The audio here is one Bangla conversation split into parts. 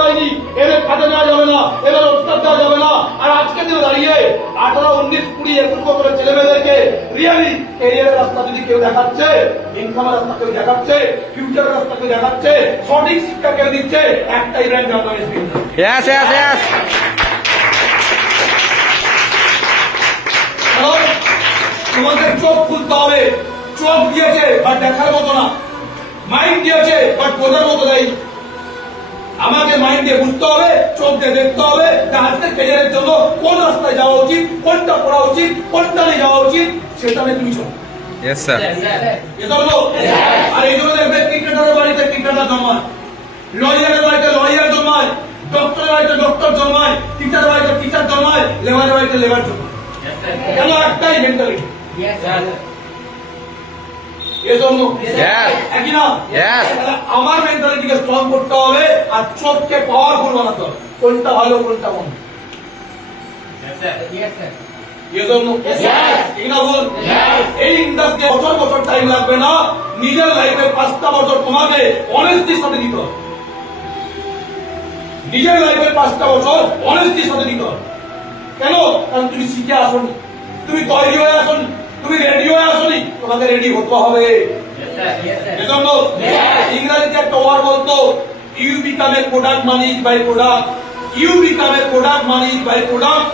বেরোয়নি, এদের কাজে দেওয়া যাবে না, এদের উত্তর দেওয়া যাবে না। আর আজকে দিনে দাঁড়িয়ে 18, 19, 20, 21 বছরের ছেলে মেয়েদেরকে রিয়েলি ক্যারিয়ারের রাস্তা যদি কেউ দেখাচ্ছে, ইনকামের রাস্তা কেউ দেখাচ্ছে, ফিউচারের রাস্তা কেউ দেখাচ্ছে, সঠিক শিক্ষা কেউ দিচ্ছে, একটাই ব্র্যান্ড জার্নালিস্ট। তোমাদের চোখ খুলতে হবে। চোখ দিয়েছে বাট দেখার মতো না, মাইন্ড দিয়েছে বাট বোঝার মতো নেই। আমাকে মাইন্ড দিয়ে বুঝতে হবে, চোখ দিয়ে দেখতে হবে আজকে ক্যারিয়ারের জন্য কোন রাস্তায় যাওয়া উচিত, কোনটা পড়া উচিত, কোনটা নিয়ে যাওয়া উচিত, সেটা নিয়ে তুমি চলো। আর এই জন্য দেখবে ক্রিকেটারের বাড়িতে ক্রিকেটার জন্মায়, লয়ারের বাড়িতে লয়ার জন্মায়, ডক্টরের বাড়িতে ডক্টর জন্মায়, টিচারের বাড়িতে টিচার জন্মায়, লেবারের বাড়িতে লেবার জন্মায়। কেন? একটাই মেন্টালিটি। আমার মেন্টালিটিকে স্ট্রং করতে হবে আর চোখকে পাওয়ারফুল বানাতে হবে, কোনটা ভালো কোনটা মন্দ। এই ইন্ডাস্ট্রি বছর বছর টাইম লাগবে না, নিজের লাইফে 5টা বছর তোমাকে অনেস্টির সাথে দিতে হবে। নিজের লাইফে 5টা বছর অনেস্টির সাথে দিতে হবে। কেন? কারণ তুমি শিখে আসনি, তুমি তৈরি হয়ে আসনি, তুমি রেডি হয়ে আসনি, তোমাকে রেডি হতে হবে। এজন্য ইংরেজিতে একটা ওয়ার্ড বলতো, you become a product manage by product, you become a product manage by product.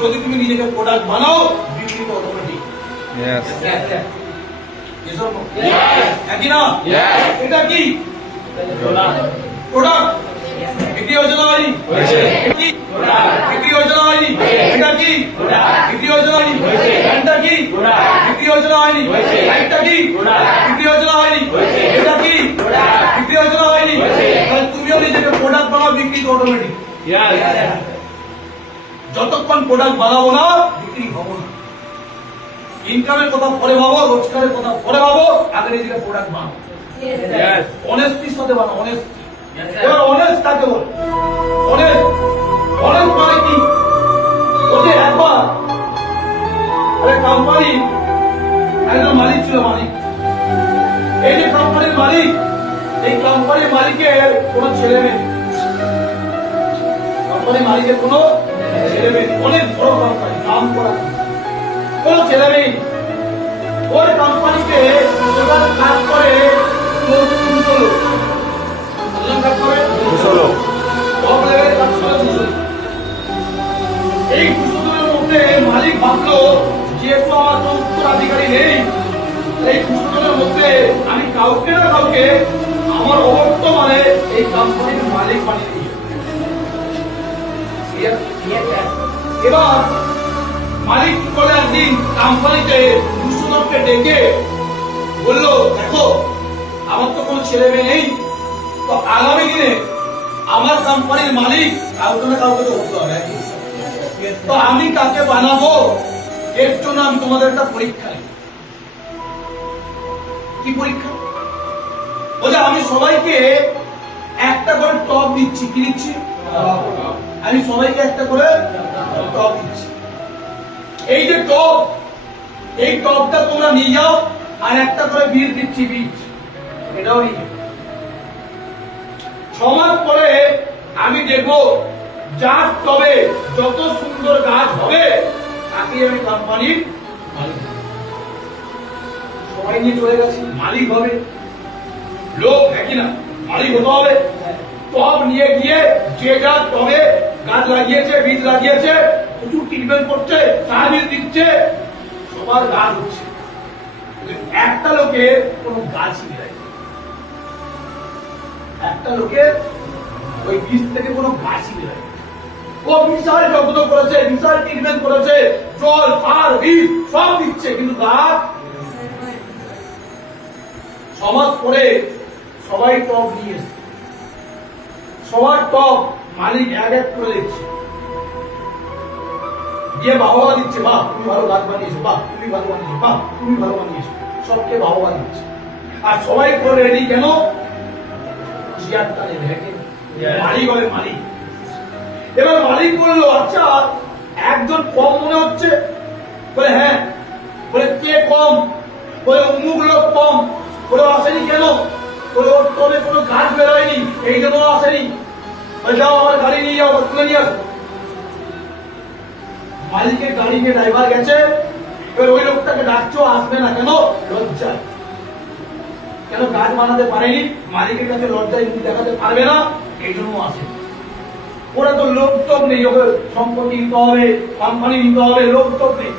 যদি তুমি নিজেকে প্রোডাক্ট বানাও, বিক্রি তো অটোমেটিক। একই না? এটা কি প্রোডাক্ট? বিক্রি যোজনা হয়নি, বিক্রি যোজনা হয়নি। এটা কি বিক্রি যোজনা হয়নি? এটা কি বিক্রি যোজনা হয়নি? এটা কি বিক্রি যোজনা হয়নি? এটা কি বিক্রি যোজনা হয়নি? তুমিও নিজেকে প্রোডাক্ট বানাও, বিক্রি তো অটোমেটিক। যতক্ষণ প্রোডাক্ট বানাবো না, বিক্রি হবো না। ইনকামের কথা পরে ভাবো, রোজগারের কথা পরে ভাবো, আগে নিজেকে প্রোডাক্ট বানাবো। অনেস্টির সাথে বানাও, অনেস্টি। এবার অনেস্ট কাকে বল? অনেস্ট মানে কি? ওকে একবার কোম্পানি একজন মালিক ছিল, মালিক। এই যে কোম্পানির মালিক, এই কোম্পানির মালিকের কোন ছেলে মেয়ে, কোম্পানির মালিকের কোন ছেলে মেয়ে, অনেক বড় কোম্পানি, নাম করা, কোন ছেলে মেয়ে। ওর কোম্পানিতে কাজ করে 200 লোক। এই 200 জনের মধ্যে মালিক ভাবলো, যেহেতু আমার কোন উত্তরাধিকারী নেই, এই 200 জনের মধ্যে আমি কাউকে না কাউকে আমার অবর্তমানে এই কোম্পানির মালিক বানিয়ে দিই। এবার মালিক বলে একদিন কোম্পানিতে 200 জনকে ডেকে বললো, দেখো আমার তো কোনো ছেলে মেয়ে নেই, তো আগামী দিনে আমার কোম্পানির মালিক কাউকে না কাউকে তো হতে হবে, তো আমি কাকে বানাবো এর জন্য আমি তোমাদের একটা পরীক্ষা নিই। কি পরীক্ষা? বলে আমি সবাইকে একটা করে টপ দিচ্ছি। কি দিচ্ছি? আমি সবাইকে একটা করে টপ দিচ্ছি। এই যে টপ, এই টপটা তোমরা নিয়ে যাও, আর একটা করে বীজ দিচ্ছি, বীজ এটাও নিয়ে। 6 মাস পরে আমি দেখবো যার টবে যত সুন্দর গাছ হবে তাকে আমি কোম্পানির মালিক। সবাই নিয়ে চলে গেছি, মালিক হবে লোক, একই না, মালিক হতে হবে। টব নিয়ে গিয়ে যে যার টবে গাছ লাগিয়েছে, বীজ লাগিয়েছে, প্রচুর ট্রিটমেন্ট করছে, সার্ভিস দিচ্ছে, সবার গাছ হচ্ছে। একটা লোকের কোনো গাছই নেই, একটা লোকের ওই বীজ থেকে কোনো গাছই নেই। ও বিশাল যত্ন করেছে, বিশাল ট্রিটমেন্ট করেছে, জল, সার, বীজ সব দিচ্ছে, কিন্তু গাছ। সমাজ পরে সবাই টব নিয়ে এসছে, সবার টব মালিক এক এক করে দিচ্ছে, দিয়ে বাহবা দিচ্ছে, বাহ তুমি ভালো গাছ বানিয়েছো, বাহ তুমি ভালো বানিয়েছো, বাহ তুমি ভালো বানিয়েছো, সবকে বাহবা দিচ্ছে। আর সবাই করে রেডি কেন? চেয়ারটা নেবে, মালিক হবে মালিক। এবার মালিক বললো, আচ্ছা একজন কম মনে হচ্ছে, বলে হ্যাঁ, বলে কে কম? বলে অমুক লোক কম। বলে আসেনি কেন? বলে ওর টবে কোনো গাছ বেরোয়নি, এই জন্য আসেনি। যাও আমার গাড়ি নিয়ে যাও, তুলে নিয়ে আসো। মালিকের গাড়ি নিয়ে ড্রাইভার গেছে, এবার ওই লোকটাকে ডাকছো, আসবে না কেন? লজ্জায়। কেন গাছ বানাতে পারেনি? মালিকের কাছে লজ্জায় মুখ দেখাতে পারবে না, এই জন্য আসে। ওরা তো লোক টোক নেই, ওকে সম্পত্তি নিতে হবে, কোম্পানি নিতে হবে, লোক টোক নেই।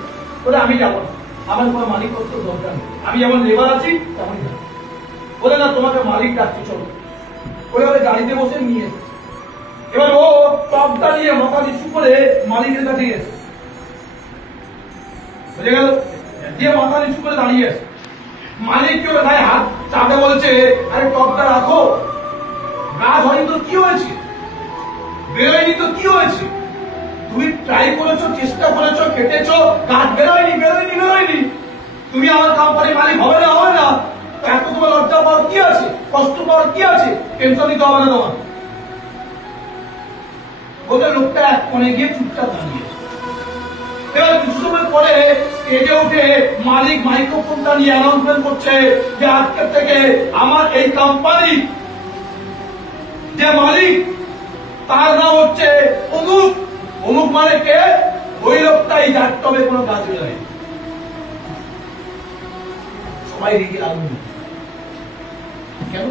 ওরা আমি যাবো না, আমার কোনো মালিকত্ব দরকার নেই, আমি যেমন লেবার আছি তেমনই যাবো। বলে না তোমাকে মালিক ডাকছে, চলো। ওইভাবে গাড়িতে বসে নিয়ে এসছে। এবার ও টপটা নিয়ে মাথা নিচু করে মালিকের কাছে গেছে, বুঝে গেল? দিয়ে মাথা নিচু করে দাঁড়িয়ে আছে। মালিক কেউ গায়ে হাত চাপে বলছে, আরে টপটা রাখো, গাছ হয়নি তো কি হয়েছে, বেরোয়নি তো কি হয়েছে, তুমি ট্রাই করেছো, চেষ্টা করেছো, কেটেছো, গাছ বেরোয়নি, বেরোয়নি, বেরোয়নি, তুমি আমার কোম্পানির মালিক হবে না, হবে না। এত তোমার লজ্জা পাওয়ার কি আছে, কষ্ট পাওয়ার কি আছে, টেনশন নিতে হবে না তোমার। ওদের লোকটা এক কোণে গিয়ে চুপচাপ দাঁড়িয়ে। এবার কিছু সময় পরে স্টেজে উঠে মালিক মাইক্রোফোনটা নিয়ে অ্যানাউন্সমেন্ট করছে যে আজকের থেকে আমার এই কোম্পানি যে মালিক তার নাম হচ্ছে অমুক। অমুক মানে কে? ওই লোকটাই যার টবে কোনো কাজ নেই। সবাই রেগে আগুন। কেন?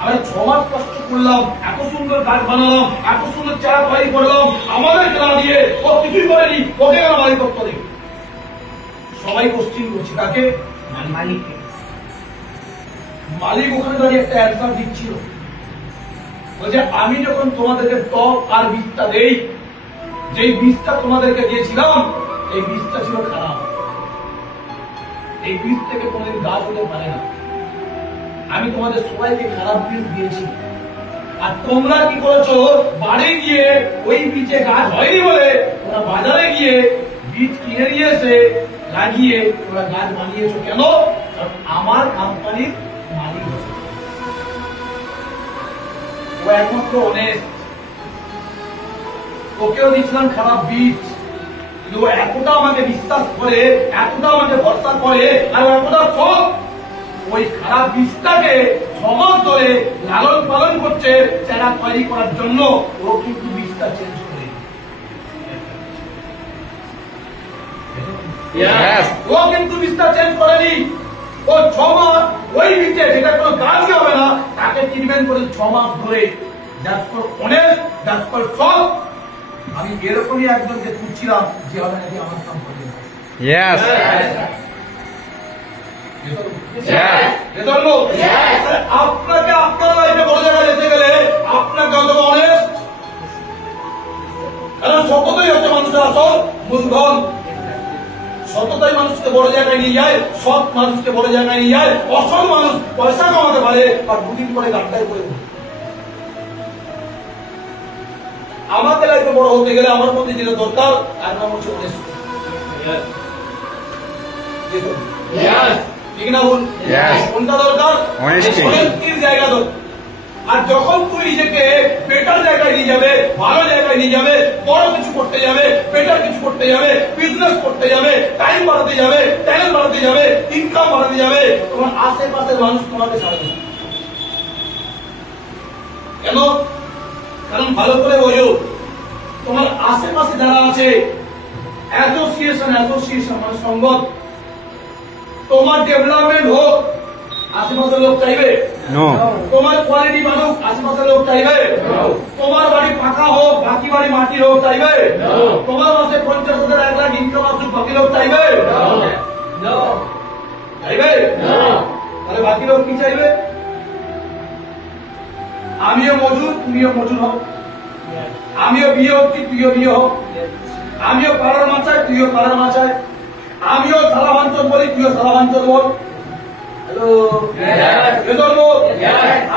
আমরা 6 মাস কষ্ট করলাম, এত সুন্দর গাছ বানালাম, এত সুন্দর চারা তৈরি করলাম, আমাদের না দিয়ে ও কিছুই করেনি, ওকে কেন মালিকত্ব দেবে? সবাই কোশ্চিন করছে কাকে? মালিককে। মালিক ওখানে দাঁড়িয়ে একটা অ্যান্সার দিচ্ছিল, বলছে আমি যখন তোমাদেরকে টপ আর বীজটা দেই, যেই বীজটা তোমাদেরকে দিয়েছিলাম এই বীজটা ছিল খারাপ, এই বীজ থেকে কোনদিন গাছ হতে পারে না। আমি তোমাদের সবাইকে খারাপ বীজ দিয়েছি, আর তোমরা কি করেছো? বাড়ি গিয়ে ওই বীজে গাছ হয়নি বলে ওরা বাজারে গিয়ে বীজ কিনে নিয়ে এসে লাগিয়ে ওরা গাছ বানিয়েছো। কেন? কারণ আমার কোম্পানির মালিক ও একমাত্র অনেস্ট। ওকেও দিচ্ছিলাম খারাপ বীজ, কিন্তু ও এতটা আমাকে বিশ্বাস করে, এতটা আমাকে ভরসা করে, আর এতটা সব ওই খারাপ বীজটাকে 6 মাস ধরে লালন পালন করছে চারা তৈরি করার জন্য। ও কিন্তু বীজটা চেঞ্জ করে, ও কিন্তু বীজটা চেঞ্জ করেনি। ও 6 মাস ওই বীজে, যেটা কোনো গাছই হবে না, তাকে ট্রিটমেন্ট করে 6 মাস ধরে। That's for honest, that's for সৎ। আমি এরকমই একজনকে খুঁজছিলাম যে হবে নাকি আমার কাম করবে। আপনাকে আপনার লাইফে বড় জায়গায় যেতে গেলে আপনাকে অত অনেস্ট, কারণ সততাই হচ্ছে মানুষের আসল মূলধন। সততাই মানুষকে বড় জায়গায় নিয়ে যায়, সৎ মানুষকে বড় জায়গায় নিয়ে যায়। অসৎ মানুষ পয়সা কামাতে পারে আর দুদিন পরে গাড্ডায় করে। আমাকে লাইফে বড় হতে গেলে আমার মধ্যে যেটা দরকার তার নাম হচ্ছে অনেস্ট। ঠিক না ভুল? কোনটা দরকার? অনেস্টির জায়গা দরকার। আর যখন তুই নিজেকে বেটার জায়গায় নিয়ে যাবে, ভালো জায়গায় নিয়ে যাবে, বড় কিছু করতে যাবে, বেটার কিছু করতে যাবে, বিজনেস করতে যাবে, টাইম বাড়াতে যাবে, ট্যালেন্ট বাড়াতে যাবে, ইনকাম বাড়াতে যাবে, তোমার আশেপাশের মানুষ তোমাকে ছাড়বে। কেন? কারণ ভালো করে বোঝো, তোমার আশেপাশে যারা আছে অ্যাসোসিয়েশন মানে সংগত, তোমার ডেভেলপমেন্ট হোক, আশেপাশের লোক চাইবে? তোমার কোয়ালিটি বাড়ুক, আশেপাশের লোক চাইবে? তোমার বাড়ি পাকা হোক, বাকি বাড়ি মাটির হোক, চাইবে? তোমার মাসে 50,000 1 লাখ ইনকাম আসুক, বাকি লোক চাইবে? চাইবে? তাহলে বাকি লোক কি চাইবে? আমিও মজুর, তুমিও মজুর হও, আমিও বিয়ে হচ্ছি, তুইও বিয়ে হোক, আমিও পাড়ার মাচায়, তুইও পাড়ার মাচায়, আমিও সালাভাঞ্চল বলি, তুইও সালাভাঞ্চল বল।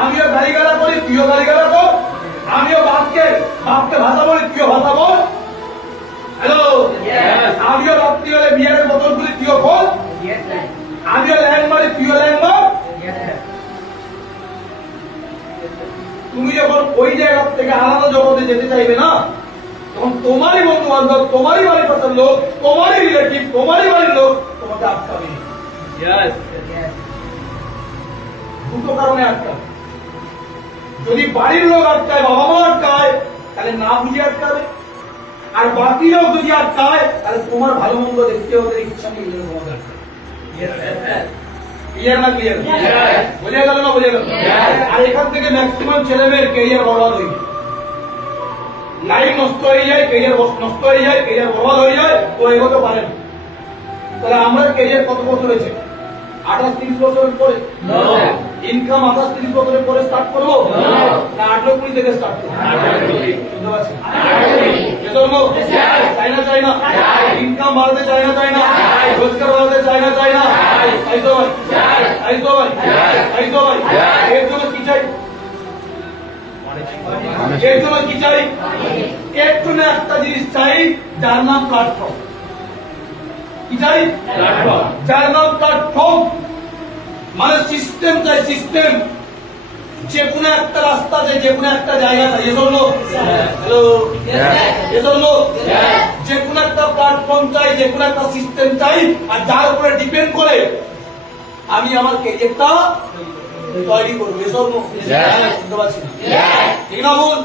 আমিও গাড়ি গাড়া করি, তুইও গাড়ি গাড়া কর, আমিও বাপকে ভাষা বলি, তুইও ভাষা বল। হ্যালো, আমিও রাত্রি হলে বিয়ারের বোতল করি, তুইও খোল, আমিও ল্যান্ড মারি, তুইও ল্যান্ড মার। তুমি যখন ওই জায়গা থেকে আলাদা জগতে যেতে চাইবে না, তখন তোমারই বন্ধু বান্ধব, তোমারই বাড়ির পাশের লোক, তোমারই রিলেটিভ, তোমারই বাড়ির লোক তোমাকে আটকাবে। দুটো কারণে আটকাবে। যদি বাড়ির লোক আটকায়, বাবা মা আটকায়, তাহলে না বুঝে আটকাবে। আর বাকি লোক যদি আটকায় তাহলে তোমার ভালো মন্দ দেখতে ওদের ইচ্ছা নেই, তোমাদের আটকাবে। ক্লিয়ার না ক্লিয়ার? বোঝা গেল না বোঝা গেল? আর এখান থেকে ম্যাক্সিমাম ছেলেমেয়ের কেরিয়ার বরবাদ হয়ে যায়, লাইফ নষ্ট হয়ে যায়, কেরিয়ার নষ্ট হয়ে যায়, কেরিয়ার বরবাদ হয়ে যায়, ও এগোতে পারে না। তাহলে আমরা কেরিয়ার কত বছর হয়েছে? 28-30 বছরের পরে ইনকাম 28-30 বছরের পরে স্টার্ট করবো না 18-20 থেকে স্টার্ট করবো? চাই না চাই না? ইনকাম বাড়াতে চাই না চাই না? রোজগার বাড়াতে চাই না চাই না? তাই তো ভাই, তাই তো ভাই, তাই তো ভাই। এর জন্য কি চাই? এর জন্য কি চাই? এর জন্য একটা জিনিস চাই, যার নাম প্ল্যাটফর্ম। কি চাই? যার নাম প্ল্যাটফর্ম। মানে সিস্টেম চাই, সিস্টেম। যে কোনো একটা রাস্তা চাই, যে কোনো একটা জায়গা চাই। এজন্য হ্যালো, এজন্য যে কোনো একটা প্ল্যাটফর্ম চাই, যে কোনো একটা সিস্টেম চাই, আর যার উপরে ডিপেন্ড করে আমি আমার কেরিয়ারটা তৈরি করবো। এজন্য বুঝতে পারছি না, ঠিক না বল?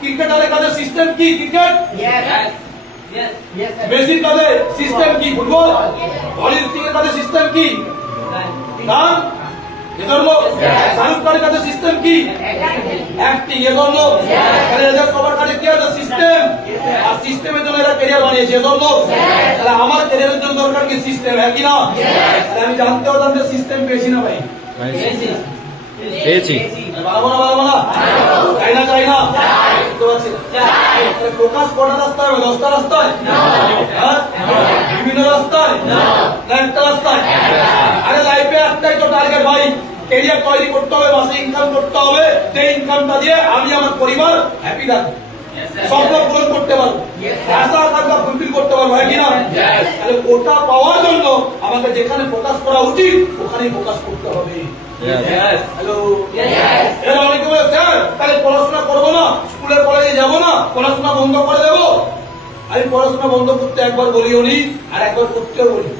ক্রিকেটারের কাছে সিস্টেম কি? ক্রিকেট। মেসির কাছে সিস্টেম কি? ফুটবল। অরিজিৎ সিং এর কাছে সিস্টেম কি? গান। এজন্য শাহরুখ খানের কাছে সিস্টেম কি? অ্যাক্টিং। এজন্য এদের সবার কাছে কি আছে? সিস্টেম। আর সিস্টেমের জন্য এরা ক্যারিয়ার বানিয়েছে। এজন্য তাহলে আমার ক্যারিয়ারের জন্য দরকার কি? সিস্টেম। হ্যাঁ কি না? তাহলে আমি জানতে হতাম যে সিস্টেম পেয়েছি না ভাই? পেয়েছি। বাড়াবো না বাড়াবো না? চাই না চাই না? ফোকাস কটা রাস্তায় হবে? 10টা রাস্তায়? বিভিন্ন রাস্তায় না একটা রাস্তায়? আরে লাইফে একটাই তো টার্গেট ভাই, ক্যারিয়ার তৈরি করতে হবে, মাসে ইনকাম করতে হবে, সেই ইনকামটা দিয়ে আমি আমার পরিবার হ্যাপি থাকবো, স্বপ্ন পূরণ করতে পারবো, আশা আকাঙ্ক্ষা ফুলফিল করতে পারবো। হ্যাঁ কিনা? তাহলে ওটা পাওয়ার জন্য আমাকে যেখানে ফোকাস করা উচিত ওখানেই ফোকাস করতে হবে। হ্যালো, অনেকে বলে স্যার তাহলে পড়াশোনা করবো না, স্কুলে কলেজে যাবো না, পড়াশোনা বন্ধ করে দেবো। আমি পড়াশোনা বন্ধ করতে একবার বলিও নি, আর একবার করতেও বলি।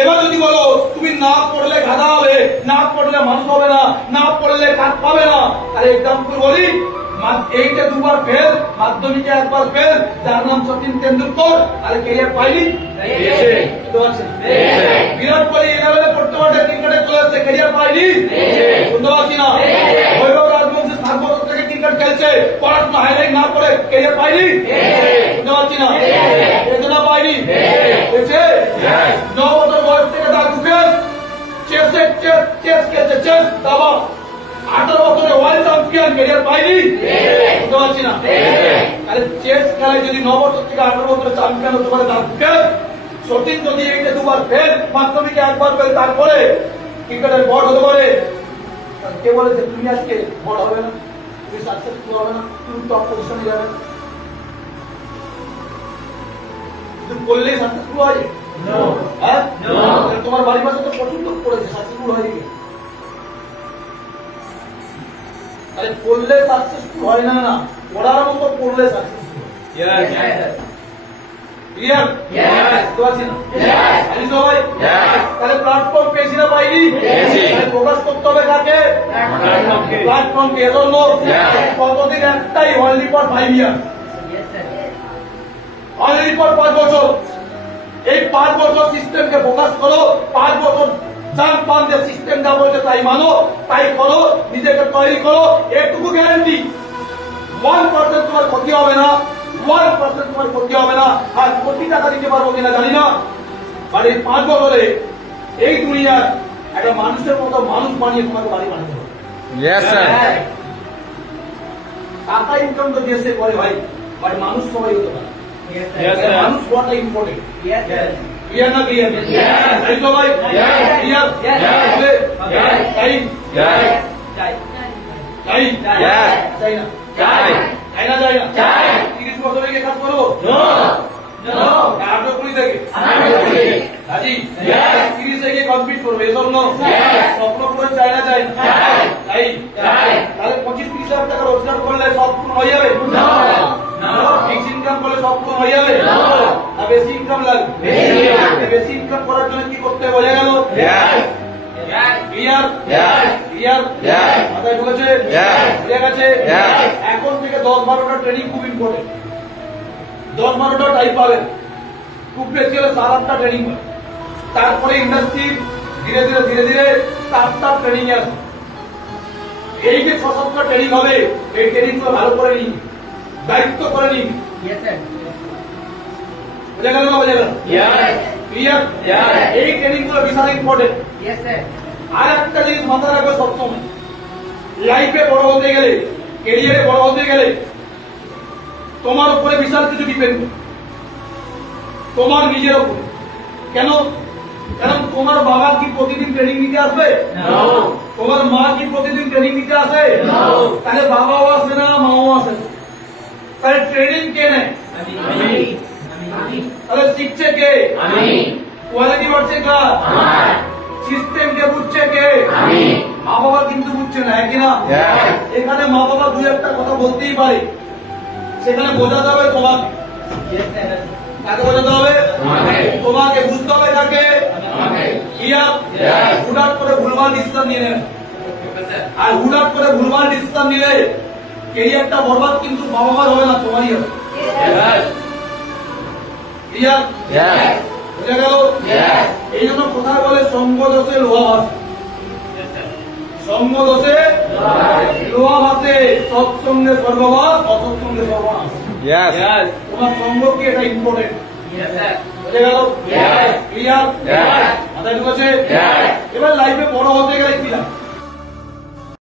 এবার যদি বলো তুমি না পড়লে গাধা হবে, না পড়লে মানুষ হবে না, না পড়লে কাজ পাবে না, তাহলে এক্সাম্পল বলি, এইটা 2বার ফেল, মাধ্যমিকে 1বার ফেল, যার নাম সচিন তেন্ডুলকর, তাহলে ক্যারিয়ার পাইনি? বিরাট কোহলি 11-এ পড়তে পারতে ক্রিকেটে চলে আসছে, ক্যারিয়ার পাইনি? শুনতে পাচ্ছি না? বৈভব রাজবংশী 7 বছর থেকে ক্রিকেট খেলছে, পড়াশোনা হাইলাইট না করে ক্যারিয়ার পাইনি? শুনতে পাচ্ছি না? বেদনা পাইনি? 9 বছর বয়স থেকে তার মুকেশ চেস খেলছে, চেস দাবা, 18 বছরে ওয়ার্ল্ড চ্যাম্পিয়ন, ক্যারিয়ার পাইনি? বুঝতে পারছি না? তাহলে চেস খেলায় যদি 9 বছর থেকে 18 বছরে চ্যাম্পিয়ন হতে পারে তার মুকেশ, সচিন যদি এইটা 2বার ফেল, মাধ্যমিকে 1বার ফেল, তারপরে ক্রিকেটের বড় হতে পারে, কে বলেছে তুমি আজকে বড় হবে না, তুমি সাকসেসফুল হবে না, তুমি টপ পজিশনে যাবে? তুমি করলেই সাকসেসফুল হয়? হ্যাঁ, তোমার বাড়ির পাশে তো প্রচুর লোক পড়েছে, সাকসেসফুল হয়নি। আরে পড়লে সাকসেসফুল হয় না, না পড়ার মতো পড়লে সাকসেসফুল। ক্লিয়ার? সবাই তাহলে প্ল্যাটফর্ম পেয়েছি না পাইনি? ফোকাস করতে হবে কাকে? প্ল্যাটফর্মকে। এজন্য কতদিন? একটাই, only for 5 years, only for 5 বছর। এই 5 বছর সিস্টেমকে ফোকাস করো, 5 বছর চান পান যে সিস্টেম যা বলছে তাই মানো, তাই করো, নিজেকে তৈরি করো। এটুকু গ্যারান্টি 1% তোমার ক্ষতি হবে না, 1% তোমার ক্ষতি হবে না। আর কোটি টাকা দিতে পারবো কিনা জানি না, মানে 5 বছরে এই দুনিয়ার একটা মানুষের মতো মানুষ বানিয়ে তোমাকে বাড়ি বানাতে হবে। টাকা ইনকাম তো দেশে করে ভাই, বাট মানুষ সবাই হতে পারে। মানুষ হওয়াটা ইম্পর্টেন্ট। ক্লিয়ার না ক্লিয়ার? সবাই ক্লিয়ার? চাই না? 30 বছর থেকে কাজ করবো? 18-20 থেকে রাজি? 30 থেকে কমপ্লিট করবো। এসব স্বপ্ন পূরণ চাই না? চাই। তাহলে 25-30 হাজার টাকা রোজগার করলে সব পূরণ হয়ে যাবে? ফিক্স ইনকাম করলে সব পূরণ হয়ে যাবে? না বেশি ইনকাম লাগবে? বেশি ইনকাম করার জন্য কি করতে বোঝা গেল? ক্লিয়ার? মাথায় ঢুকেছে? বুঝে গেছে? এখন থেকে 10-12টা ট্রেনিং খুব ইম্পর্টেন্ট। 10-12টা টাইপ পাবেন, খুব বেশি হলে 7-8টা ট্রেনিং পাবেন। তারপরে ইন্ডাস্ট্রি ধীরে ধীরে ধীরে ধীরে 4টা ট্রেনিং আসবে। এই যে 6-7টা ট্রেনিং হবে, এই ট্রেনিং গুলো ভালো করে নিন, দায়িত্ব করে নিন। বুঝে গেল না? বুঝে গেল? ক্লিয়ার? এই ট্রেনিং গুলো বিশাল ইম্পর্টেন্ট। আর একটা জিনিস মাথায় রাখবে সবসময়, লাইফে বড় হতে গেলে, ক্যারিয়ারে বড় হতে গেলে তোমার উপরে বিশাল কিছু ডিপেন্ড, তোমার নিজের উপর। কেন? কারণ তোমার বাবা কি প্রতিদিন ট্রেনিং নিতে আসবে? তোমার মা কি প্রতিদিন ট্রেনিং নিতে আসে? তাহলে বাবাও আসে না, মাও আসে না। তাহলে ট্রেনিং কে নেয়? তাহলে শিখছে কে? কোয়ালিটি বাড়ছে কার? সিস্টেম কে বুঝছে কে? মা বাবা কিন্তু বুঝছে না, হ্যাঁ কিনা? এখানে মা বাবা দু একটা কথা বলতেই পারে, সেখানে বোঝাতে হবে তোমাকে। কাকে বোঝাতে হবে? তোমাকে বুঝতে হবে কাকে? হুডাট করে ভুলভাল ডিসিশন নিয়ে নেবে, আর হুডাট করে ভুলভাল ডিসিশন নিলে ক্যারিয়ারটা বরবাদ কিন্তু বাবা মার হবে না, তোমারই হবে। বুঝে গেল? এই জন্য কোথায় বলে সঙ্গ দোষে লোহা ভাসে, সঙ্গ দোষে লোহা ভাসে, সৎসঙ্গে স্বর্গবাস, অসৎসঙ্গে সর্বনাশ। তোমার সঙ্গ কি, এটা ইম্পর্টেন্ট। বুঝে গেল? ক্লিয়ার? মাথায় ঢুকেছে? এবার লাইফে বড় হতে গেলে কি লাগে?